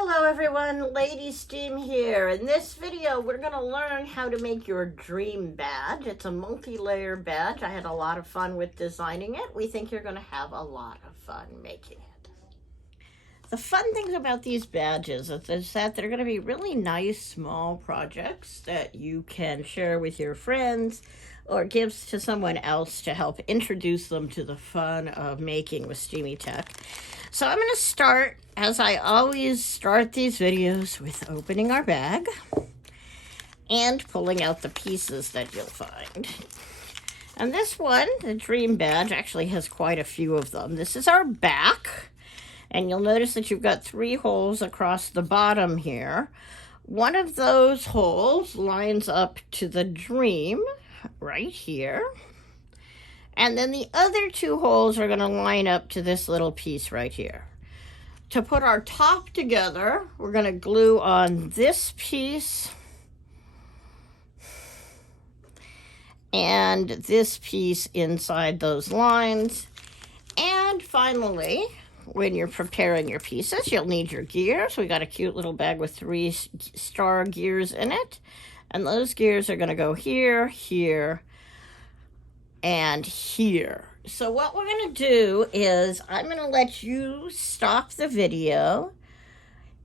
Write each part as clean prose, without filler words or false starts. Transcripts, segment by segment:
Hello everyone, Lady Steam here. In this video, we're going to learn how to make your dream badge. It's a multi-layer badge. I had a lot of fun with designing it. We think you're going to have a lot of fun making it. The fun things about these badges is that they're going to be really nice, small projects that you can share with your friends or give to someone else to help introduce them to the fun of making with Steamy Tech. So I'm going to start, as I always start these videos, with opening our bag and pulling out the pieces that you'll find. And this one, the Dream Badge, actually has quite a few of them. This is our back, and you'll notice that you've got 3 holes across the bottom here. One of those holes lines up to the dream right here. And then the other 2 holes are going to line up to this little piece right here. To put our top together, we're going to glue on this piece and this piece inside those lines. And finally, when you're preparing your pieces, you'll need your gears. We got a cute little bag with 3 star gears in it. And those gears are going to go here, here, and here. So what we're going to do is I'm going to let you stop the video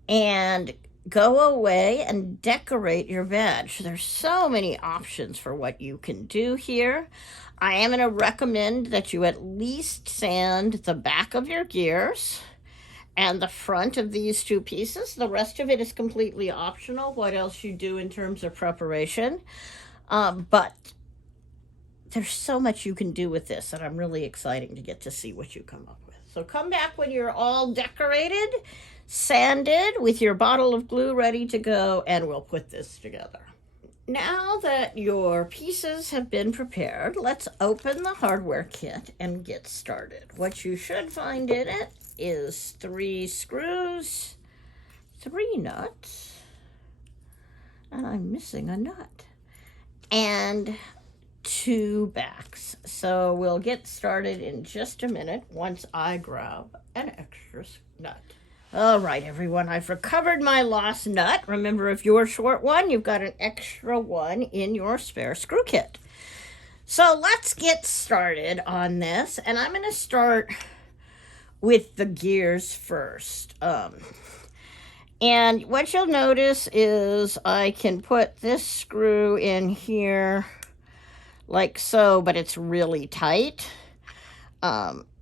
and go away and decorate your badge. There's so many options for what you can do here. I am going to recommend that you at least sand the back of your gears and the front of these 2 pieces. The rest of it is completely optional, what else you do in terms of preparation. But there's so much you can do with this, and I'm really excited to get to see what you come up with. So come back when you're all decorated, sanded, with your bottle of glue ready to go, and we'll put this together. Now that your pieces have been prepared, let's open the hardware kit and get started. What you should find in it is 3 screws, 3 nuts, and I'm missing a nut, and 2 backs. So we'll get started in just a minute once I grab an extra nut. All right, everyone, I've recovered my lost nut. Remember, if you're short one, you've got an extra one in your spare screw kit. So let's get started on this, and I'm going to start with the gears first. And what you'll notice is I can put this screw in here like so, but it's really tight.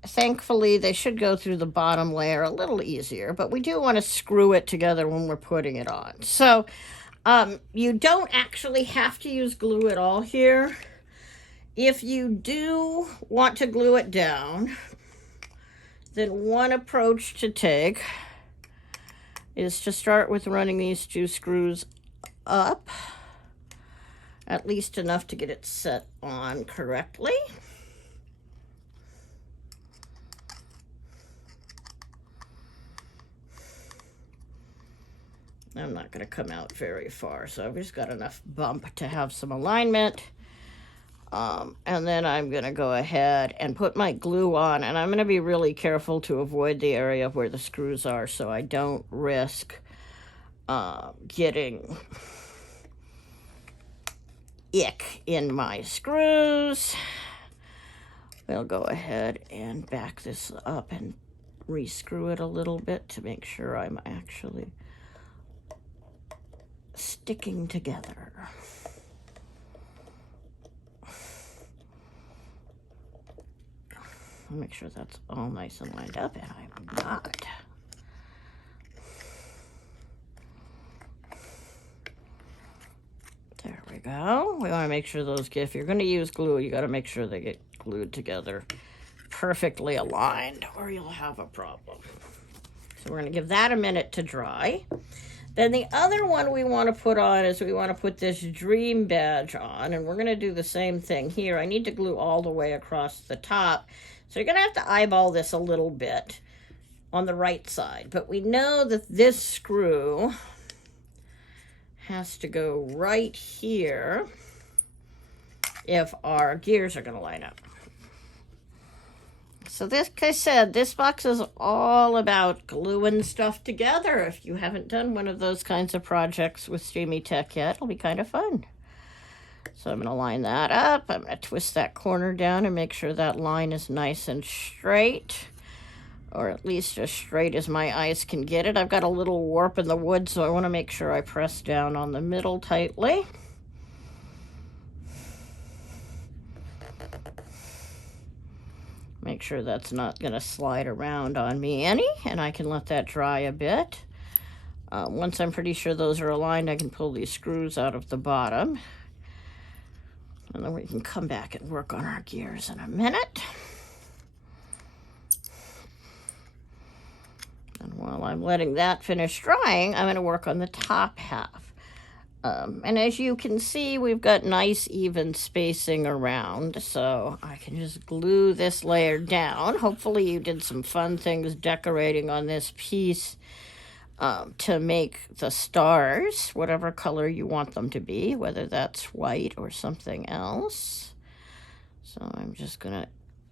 Thankfully, they should go through the bottom layer a little easier, but we do want to screw it together when we're putting it on. So you don't actually have to use glue at all here. If you do want to glue it down, then one approach to take is to start with running these 2 screws up, at least enough to get it set on correctly. I'm not going to come out very far, so I've just got enough bump to have some alignment. And then I'm going to go ahead and put my glue on, and I'm going to be really careful to avoid the area where the screws are so I don't risk getting ick in my screws. We'll go ahead and back this up and re-screw it a little bit to make sure I'm actually sticking together. I'll make sure that's all nice and lined up, and I'm not. There we go. We want to make sure those, if you're going to use glue, you got to make sure they get glued together perfectly aligned, or you'll have a problem. So we're going to give that a minute to dry. Then the other one we want to put on is we want to put this Dream Badge on, and we're going to do the same thing here. I need to glue all the way across the top, so you're going to have to eyeball this a little bit on the right side. But we know that this screw has to go right here if our gears are going to line up. So this, like I said, this box is all about gluing stuff together. If you haven't done one of those kinds of projects with Streamy Tech yet, it'll be kind of fun. So I'm going to line that up. I'm going to twist that corner down and make sure that line is nice and straight, or at least as straight as my eyes can get it. I've got a little warp in the wood, so I want to make sure I press down on the middle tightly. Make sure that's not going to slide around on me any, and I can let that dry a bit. Once I'm pretty sure those are aligned, I can pull these screws out of the bottom. And then we can come back and work on our gears in a minute. And while I'm letting that finish drying, I'm going to work on the top half. And as you can see, we've got nice even spacing around, so I can just glue this layer down. Hopefully you did some fun things decorating on this piece to make the stars whatever color you want them to be, whether that's white or something else. So I'm just going to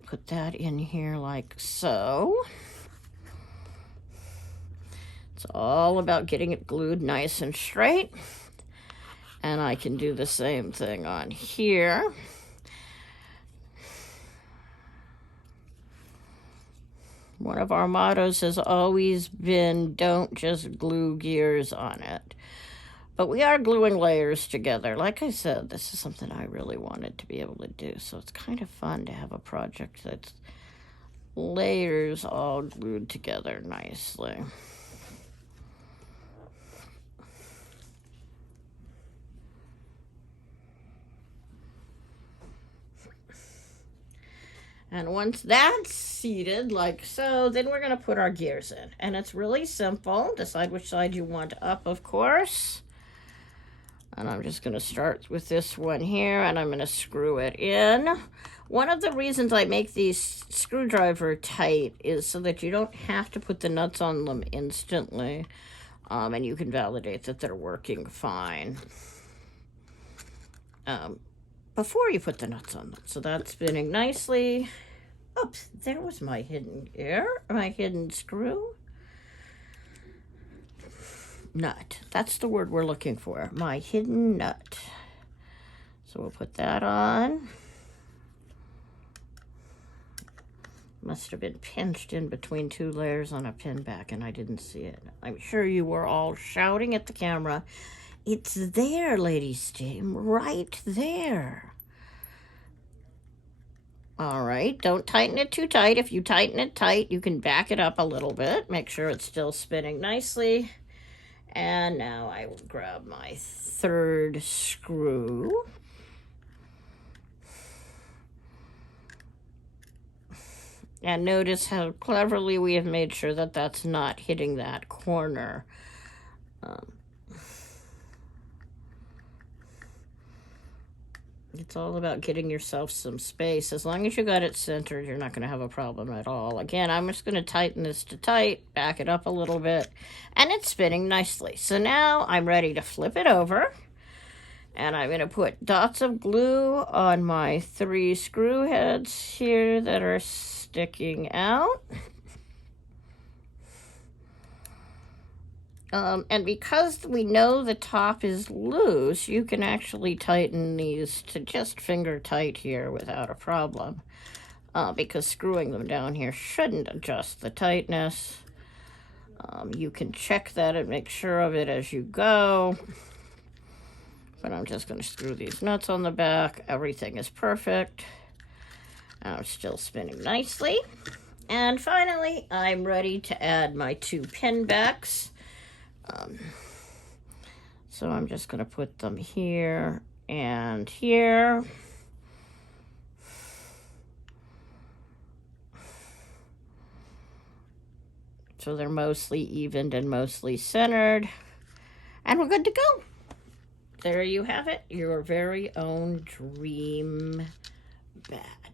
put that in here like so. It's all about getting it glued nice and straight. And I can do the same thing on here. One of our mottos has always been, don't just glue gears on it. But we are gluing layers together. Like I said, this is something I really wanted to be able to do. So it's kind of fun to have a project that's layers all glued together nicely. And once that's seated like so, then we're going to put our gears in. And it's really simple. Decide which side you want up, of course. And I'm just going to start with this one here, and I'm going to screw it in. One of the reasons I make these screwdriver tight is so that you don't have to put the nuts on them instantly. And you can validate that they're working fine before you put the nuts on them. So that's spinning nicely. Oops, there was my hidden gear, my hidden screw. Nut. That's the word we're looking for. My hidden nut. So we'll put that on. Must have been pinched in between two layers on a pin back and I didn't see it. I'm sure you were all shouting at the camera. It's there, Lady Steam, right there. All right, don't tighten it too tight. If you tighten it tight, you can back it up a little bit. Make sure it's still spinning nicely. And now I will grab my third screw. And notice how cleverly we have made sure that that's not hitting that corner. It's all about getting yourself some space. As long as you got it centered, you're not going to have a problem at all. Again, I'm just going to tighten this to tight, back it up a little bit, and it's spinning nicely. So now I'm ready to flip it over, and I'm going to put dots of glue on my 3 screw heads here that are sticking out. And because we know the top is loose, you can actually tighten these to just finger tight here without a problem. Because screwing them down here shouldn't adjust the tightness. You can check that and make sure of it as you go. But I'm just going to screw these nuts on the back. Everything is perfect. Now it's still spinning nicely. And finally, I'm ready to add my 2 pin backs. So I'm just going to put them here and here. So they're mostly evened and mostly centered. And we're good to go. There you have it, your very own dream bag.